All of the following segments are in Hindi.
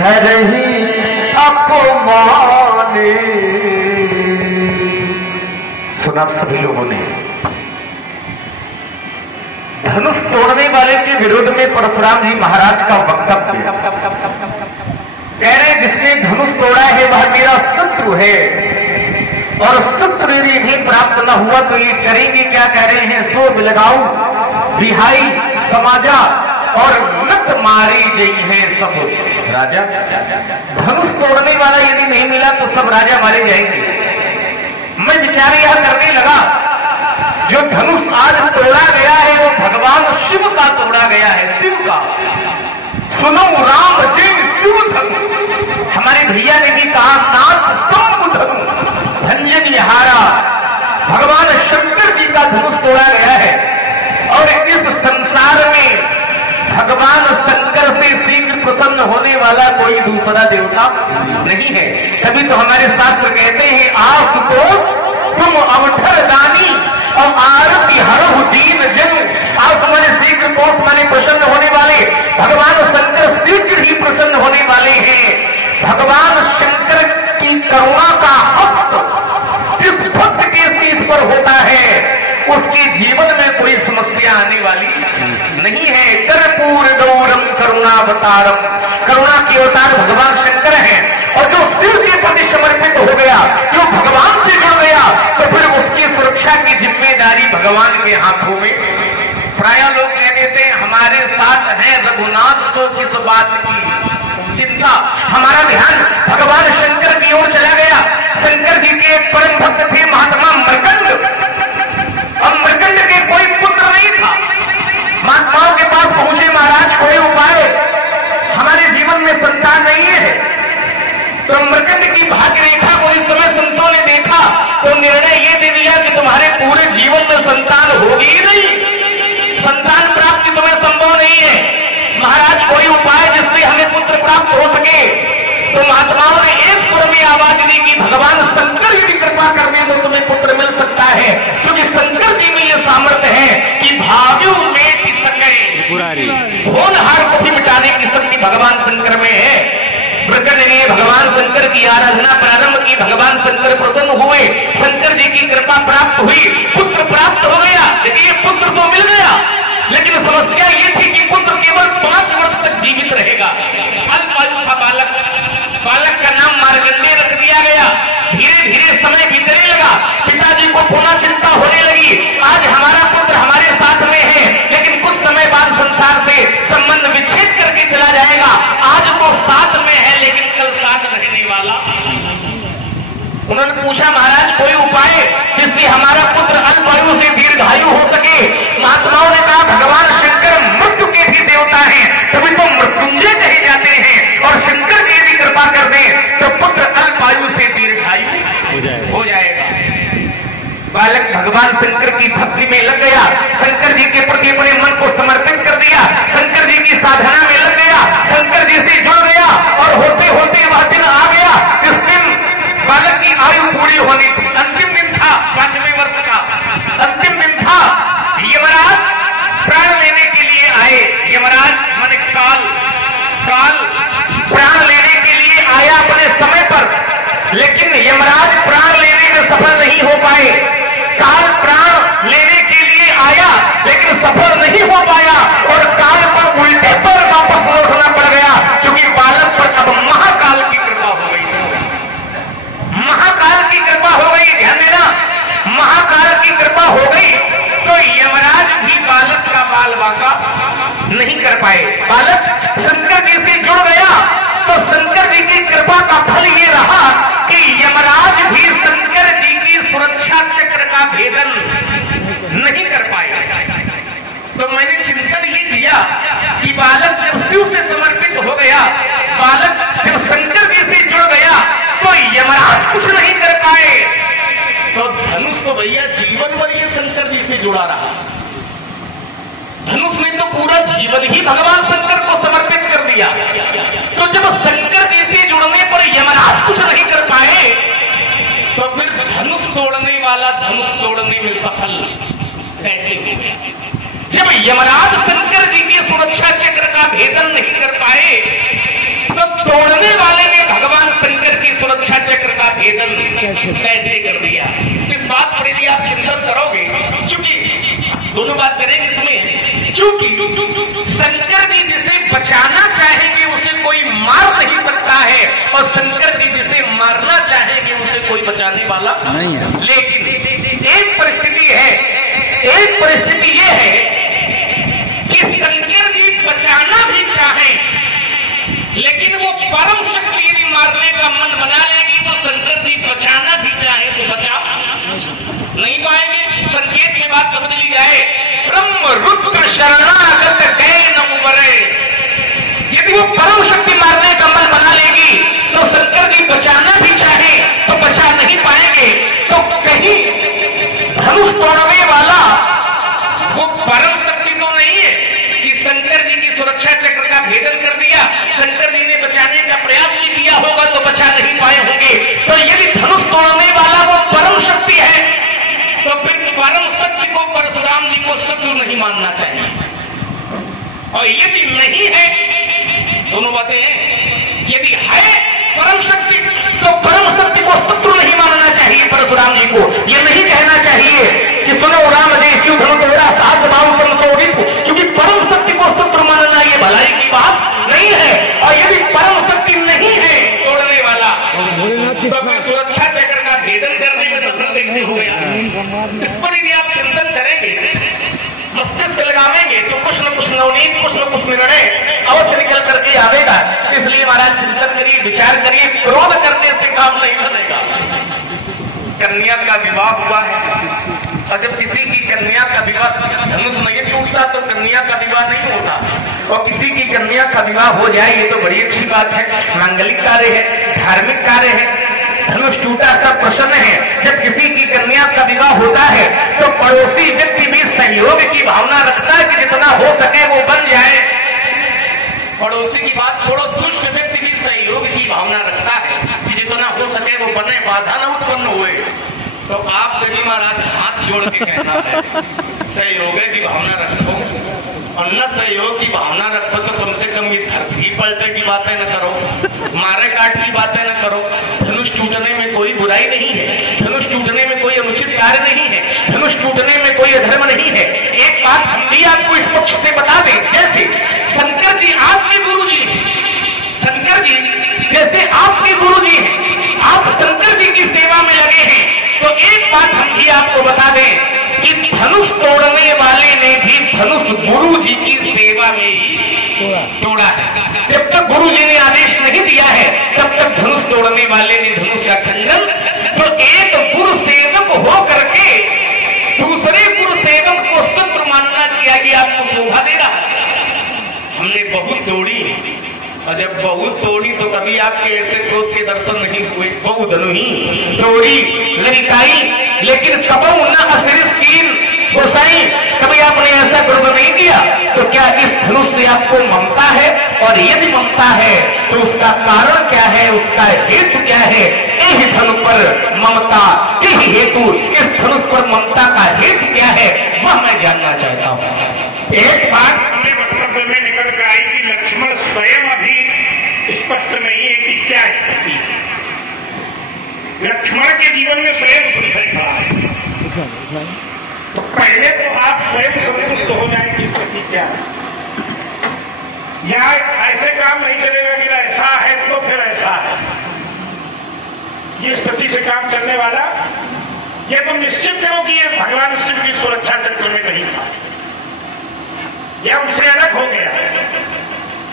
धरही अपमाने। सुना सभी लोगों ने। धनुष तोड़ने वाले के विरोध में परशुराम जी महाराज का वक्तव्य कह रहे जिसने धनुष तोड़ा है वह मेरा शत्रु है, और शत्रु यदि भी प्राप्त न हुआ तो ये करेंगे क्या? कह रहे हैं सो बिलगाऊ रिहाई समाजा और नत मारी गई है सब राजा। धनुष तोड़ने वाला यदि नहीं मिला तो सब राजा मारे जाएंगे। मैं विचार यह करने लगा जो धनुष आज तोड़ा गया है वो भगवान शिव का तोड़ा गया है, शिव का। सुनो राम जय शिव धनु। हमारे भैया ने भी कहा नाथ स्तंभ धनु भंजन हारा। भगवान शंकर जी का धनुष तोड़ा गया है और इस संसार में भगवान शंकर से शीघ्र प्रसन्न होने वाला कोई दूसरा देवता नहीं है। तभी तो हमारे शास्त्र कहते हैं आशुतोष तुम अवठर दानी और आरती हरहु दीन जन। आप हमारे शीघ्र पोष माने प्रसन्न होने वाले भगवान शंकर शीघ्र ही प्रसन्न होने वाले हैं। भगवान शंकर की करुणा का हस्त जिस भक्त के शीश पर होता है उसके जीवन में कोई समस्या आने वाली नहीं है। कर्पूर गौरम करुणावतारम। करुणा के अवतार भगवान शंकर हैं और जो शिव के प्रति समर्पित हो गया, जो भगवान से जुड़ गया तो फिर उसकी सुरक्षा की जिम्मेदारी भगवान के हाथों में। प्राय लोग कह देते हैं हमारे साथ हैं रघुनाथ तो किस बात की चिंता। हमारा ध्यान भगवान शंकर की ओर चला गया। शंकर जी के एक परम भक्त थे महात्मा मरकंड, और मरकंड के कोई पुत्र नहीं था। महात्माओं के पास पहुंचे महाराज कोई उपाय, हमारे जीवन में संतान नहीं है। तो मरकंड की भाग्य रेखा को इस समय संतों ने देखा तो निर्णय ये दे दिया कि तुम्हारे पूरे जीवन में संतान होगी ही नहीं, संतान प्राप्ति तुम्हें संभव नहीं है। महाराज कोई उपाय जिससे हमें पुत्र प्राप्त हो सके। तो महात्माओं ने एक स्वर में आवाज दी कि भगवान शंकर यदि कृपा कर दे तो तुम्हें पुत्र मिल सकता है, क्योंकि शंकर जी में यह सामर्थ्य है कि भाव्यू में होनहार को भी मिटाने की शक्ति भगवान शंकर में है। मरकंड ने भगवान शंकर की आराधना प्रारंभ की, भगवान शंकर प्रसन्न हुए, शंकर जी की कृपा प्राप्त हुई, पुत्र प्राप्त हो गया। देखिए पुत्र तो मिल गया, लेकिन समस्या ये थी कि पुत्र केवल 5 वर्ष तक जीवित रहेगा। अल्पायु था बालक, बालक का नाम मार्कंडेय रख दिया गया। धीरे धीरे समय बीतने लगा, पिताजी को पुनः चिंता होने लगी। आज हमारा पुत्र हमारे साथ में है, लेकिन कुछ समय बाद संसार से संबंध विच्छेद करके चला जाएगा। आज तो साथ में है लेकिन कल साथ रहने वाला। उन्होंने पूछा महाराज कोई उपाय जिससे हमारा पुत्र अल्पायु से दीर्घायु हो सके। महात्माओं ने कहा भगवान शंकर मृत्यु के भी देवता हैं, तभी तो मृत्युंजय कहे जाते हैं, और शंकर की यदि कृपा कर दे तो पुत्र अल्पायु से दीर्घायु हो जाएगा। बालक भगवान शंकर की भक्ति में लग गया, शंकर जी के प्रति अपने मन को समर्पित कर दिया, शंकर जी की साधना में लग गया, शंकर जी से जुड़ गया, और होते होते वह दिन आ गया जिस दिन बालक की आयु पूरी होनी थी। अंतिम दिन था, 5वें वर्ष का अंतिम दिन था। यमराज प्राण लेने के लिए आए। यमराज माने काल, काल प्राण लेने के लिए आया अपने समय पर, लेकिन यमराज प्राण लेने में सफल नहीं हो पाए। काल प्राण लेने के लिए आया लेकिन सफल नहीं हो पाया, और काल पर उल्टे पर वापस लौटना पड़ गया, क्योंकि बालक पर अब महाकाल की कृपा हो गई। महाकाल की कृपा हो गई, ध्यान देना, महाकाल की कृपा हो गई तो यमराज भी बालक का बाल बांका नहीं कर पाए। बालक शंकर जी से जुड़ गया तो शंकर जी की कृपा का फल ये रहा कि यमराज भी शंकर जी की सुरक्षा चक्र का भेदन नहीं कर पाए। तो मैंने चिंतन ये किया कि बालक जब शिव से समर्पित हो गया, बालक जब शंकर जी से जुड़ गया तो यमराज कुछ नहीं कर पाए, तो धनुष तो भैया जीवन भर ये शंकर जी से जुड़ा रहा। धनुष ने तो पूरा जीवन ही भगवान शंकर को समर्पित कर दिया। तो जब शंकर जी से जुड़ने पर यमराज कुछ नहीं कर पाए तो फिर धनुष तोड़ने वाला धनुष तोड़ने में सफल कैसे हो गया? जब यमराज शंकर जी की सुरक्षा चक्र का भेदन नहीं कर पाए तो तोड़ने कैसे कर दिया। इस बात पर यदि आप चिंतन करोगे, क्योंकि दोनों बात करेंगे इसमें, क्योंकि शंकर जी जिसे बचाना चाहेंगे उसे कोई मार नहीं सकता है, और शंकर जी जिसे मारना चाहेंगे उसे कोई बचाने वाला नहीं है। लेकिन एक परिस्थिति है, एक परिस्थिति यह है कि शंकर जी बचाना भी चाहें, लेकिन वो परम शक्ति यदि मारने का मन बना लेगी तो शंकर जी बचाना भी चाहे तो बचा नहीं पाएंगे। संकेत में बात समझ ली जाए, ब्रह्म रुद्र शरणागत गए न उबरे। यदि वो परम शक्ति मारने का मन बना लेगी तो शंकर जी बचाना भी चाहे तो बचा नहीं पाएंगे। तो कहीं धनुष तोड़ने वाला वो परम शक्ति तो नहीं है कि शंकर जी की सुरक्षा चक्र का भेदन कर दिया, शंकर जी ने बचाने का प्रयास भी किया होगा तो बचा नहीं पाए होंगे। तो यदि धनुष तोड़ने वाला वो परम शक्ति है तो फिर परम शक्ति को परशुराम जी को शत्रु नहीं मानना चाहिए, और यदि नहीं है, दोनों बातें हैं, यदि है परम शक्ति तो परम शक्ति को शत्रु नहीं मानना चाहिए परशुराम जी को। ये नहीं कहना चाहिए कि सुनो राम जी शिव धनुष सात बाहु परम शोभित, क्योंकि परम शक्ति को शत्रु मानना ये भलाई की बात नहीं है। और यदि परम शक्ति नहीं है तोड़ने वाला तो फिर सुरक्षा चक्र का भेदन करने में सफल कैसे हो गया। इस पर यदि आप चिंतन करेंगे, मस्तिष्क लगावेंगे तो कुछ न कुछ नवनीत, कुछ न कुछ निर्णय अवश्य निकल करके आवेगा। इसलिए महाराज चिंतन करिए, विचार करिए, क्रोध करने से काम नहीं बनेगा। कन्या का विवाह हुआ है, और जब किसी की कन्या का विवाह, धनुष नहीं टूटता तो कन्या का विवाह नहीं होता, और किसी की कन्या का विवाह हो जाए ये तो बड़ी अच्छी बात है, मांगलिक कार्य है, धार्मिक कार्य है। धनुष टूटा सब प्रसन्न है। जब किसी की कन्या का विवाह होता है तो पड़ोसी व्यक्ति भी सहयोग की भावना रखता है कि जितना हो सके वो बन जाए। पड़ोसी की बात छोड़ो, दुष्ट व्यक्ति भी सहयोग की भावना रखता है कि जितना हो सके वो बने, बाधा न उत्पन्न हुए। तो आप यदि महाराज हाथ जोड़ के कहना है सहयोग की भावना रखो, और न सहयोग की भावना रखो तो कम से कम ये धरती पलटे की बातें न करो, मारे काट की बातें न करो। धनुष टूटने में कोई बुराई नहीं है, धनुष टूटने में कोई अनुचित कार्य नहीं है, धनुष टूटने में कोई अधर्म नहीं है। एक बात हम भी आपको इस पक्ष से बता दें, जैसे शंकर जी आपके गुरु जी, शंकर जी जैसे आपके गुरु जी हैं, आप शंकर जी की सेवा में लगे हैं, तो एक बात हम भी आपको बता दें कि धनुष तोड़ने वाले ने भी धनुष गुरु जी की सेवा में ही तोड़ा है। जब तक गुरु जी ने आदेश नहीं दिया है तब तक धनुष तोड़ने वाले ने धनुष का खंडन, तो एक गुरु सेवक हो करके दूसरे गुरु सेवक को शत्रु मानना किया गया, आपको शोभा दे रहा। हमने बहुत तोड़ी, और जब बहुत तोड़ी तो कभी आपके ऐसे क्रोध के दर्शन नहीं हुए। बहुत धनुही तोड़ी लड़काई, लेकिन कबू न असरिस्कीन गोसाई, कभी आपने ऐसा क्रोध नहीं किया। तो क्या इस धनुष से आपको ममता है? और यदि ममता है तो उसका कारण क्या है, उसका हेतु क्या है? यही धनुष पर ममता, यही हेतु, इस धनुष पर ममता का हेतु क्या है, वह मैं जानना चाहता हूँ। एक बात हमें वक्तव्य में निकल कर आई कि लक्ष्मण स्वयं अभी स्पष्ट नहीं है कि क्या स्थिति है। लक्ष्मण के जीवन में स्वयं संशय खड़ा है, तो पहले तो आप स्वयं संतुष्ट हो जाए कि स्थिति क्या है, या ऐसे काम नहीं चलेगा कि ऐसा है तो फिर ऐसा है। ये स्थिति से काम करने वाला, ये तो निश्चित करो कि ये भगवान शिव की सुरक्षा चक्र में नहीं था, या उनसे अलग हो गया,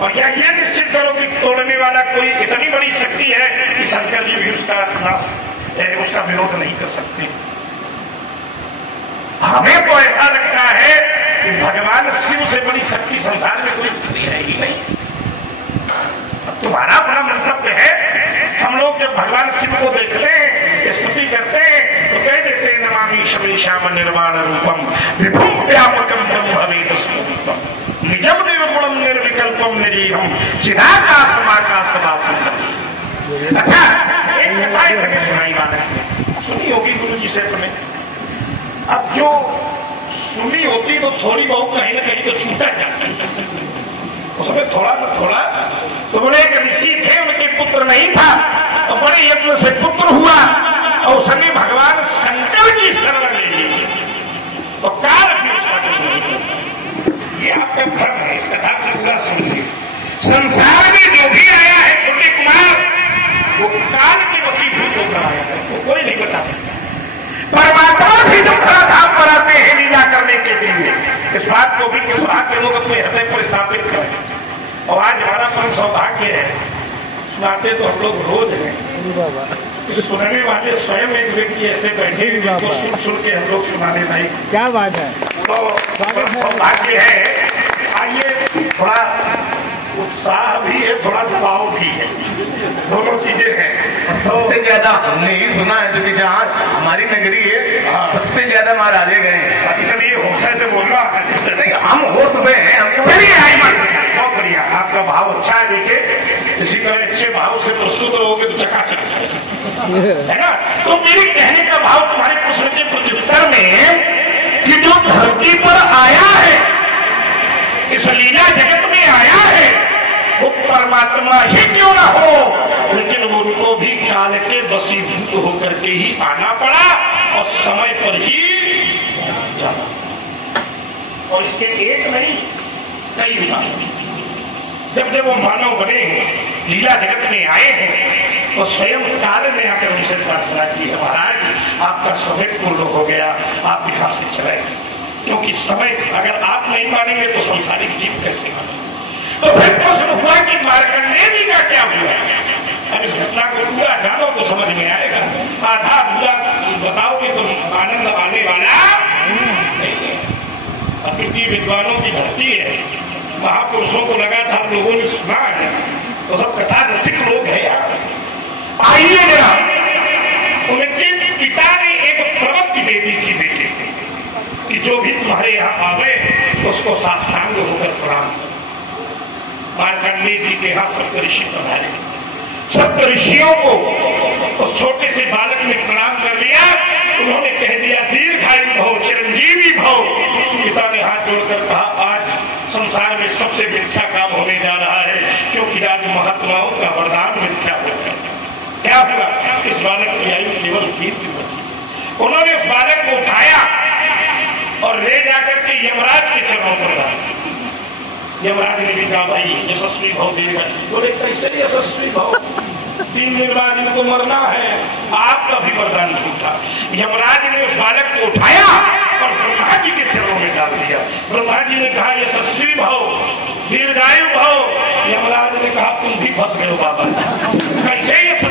और या ये निश्चित करो कि तोड़ने वाला कोई इतनी बड़ी शक्ति है कि शंकर जी भी उसका विरोध नहीं कर सकते। हमें तो ऐसा लगता है कि भगवान शिव से बड़ी शक्ति संसार में कोई शक्ति है ही नहीं। अब तुम्हारा अपना मंतव्य है, हम लोग जब भगवान शिव को देखते हैं, स्तुति करते हैं, तो कह देते हैं नमामि शबरी श्याम निर्वाण रूपम विभुम व्यापकम ब्रह्म भवेत स्वरूपम निजम निर्गुणम निर्विकल्पम निरीहम चिदाकाशमाकाशवासम। अच्छा, एक कथा ऐसे सुनाई माना सुनी होगी गुरु जी से अपने। अब जो सुनी होती तो थोड़ी बहुत कहीं ना कहीं तो छूटा जाता, उसमें थोड़ा न थोड़ा। तो बोले एक ऋषि थे, उनके पुत्र नहीं था, तो बड़े यत्न से पुत्र हुआ, और उसने भगवान शंकर की शरण ले ली तो काल भी उसका कुछ नहीं करता। ये आपका भ्रम है, इस कथा को पूरा समझिए। संसार में जो भी आया है कुंडी कुमार वो काल के वसीभूत होकर आया है, वो कोई नहीं बता सकता। परमात्मा भी दुखरा धाम पर आते हैं लीला करने के लिए। इस बात को भी किस बात के लोग अपने हृदय पर स्थापित करें। और आज हमारा परम सौभाग्य है, सुनाते तो हम लोग रोज हैं, सुनने वाले स्वयं एक व्यक्ति ऐसे बैठे हैं जिनको सुन सुन के हम लोग सुनाने नहीं। क्या बात है, तो सौभाग्य है। आइए, थोड़ा उत्साह भी है, थोड़ा दबाव भी है, दोनों चीजें हैं। सबसे ज्यादा हमने ही सुना है जो कि जहाँ हमारी नगरी है सबसे ज्यादा महाराजे गए हैं। इसलिए होशा से बोल रहा है, हम होश में हैं। हम चलिए बहुत बढ़िया, आपका भाव अच्छा है। देखिए इसी तरह अच्छे भाव से प्रस्तुत रहोगे तो चकाचक है ना। तो मेरे कहने का भाव तुम्हारे प्रश्न के प्रत्युत्तर में कि जो धरती पर आया है, इस लीला जगत में आया है, वो परमात्मा ही क्यों ना हो, लेकिन उनको भी काल के वशीभूत होकर के ही आना पड़ा और समय पर ही जाना। और इसके एक नहीं कई उदाहरण। जब जब वो मानव बने लीला जगत में आए हैं तो स्वयं काल ने आकर उनसे प्रार्थना की, महाराज आपका समय पूर्ण हो गया, आप यहाँ से चले। क्योंकि समय अगर आप नहीं मानेंगे तो संसारिक जीव कैसे मानेंगे। तो फिर प्रश्न हुआ कि मार्कंडेय जी का क्या हुआ। अब इस घटना को पूरा जानो तो समझ में आएगा, आधा पूरा बताओगे तो आनंद आने वाला नहीं है। अतिथि विद्वानों की धरती है, महापुरुषों को लगातार लोगों ने सुना है, तो सब कथा रसिक लोग हैं यार। आइए जरा, उनके पिता ने एक प्रवृत्ति दे दी थी बेटे कि जो भी तुम्हारे यहाँ आवे उसको साष्टांग होकर प्रणाम करो। मार्कंडेय जी के यहाँ सप्त ऋषि पधारे, सप्त ऋषियों को उस छोटे से बालक ने प्रणाम कर लिया। उन्होंने कह दिया दीर्घायु भव, चिरंजीवी भव। पिता ने हाथ जोड़कर कहा आज संसार में सबसे मिथ्या काम होने जा रहा है, क्योंकि आज महात्माओं का वरदान मिथ्या हो गया। क्या हुआ, इस बालक की आयु केवल 20 दिन बची। उन्होंने उस बालक को उठाया और ले जाकर के यमराज के चरणों पर रखा। यमराज ने भी कहा भाई यशस्वी भाव देगा। बोले कैसे यशस्वी भाव, 3 दिन बाद इनको मरना है, आपका भी वरदान झूठा। यमराज ने उस बालक को उठाया और ब्रह्मा जी के चरणों में डाल दिया। ब्रह्मा जी ने कहा यशस्वी भाव, दीर्घायु भाव। यमराज ने कहा तुम भी फंस गए हो बाबा। कैसे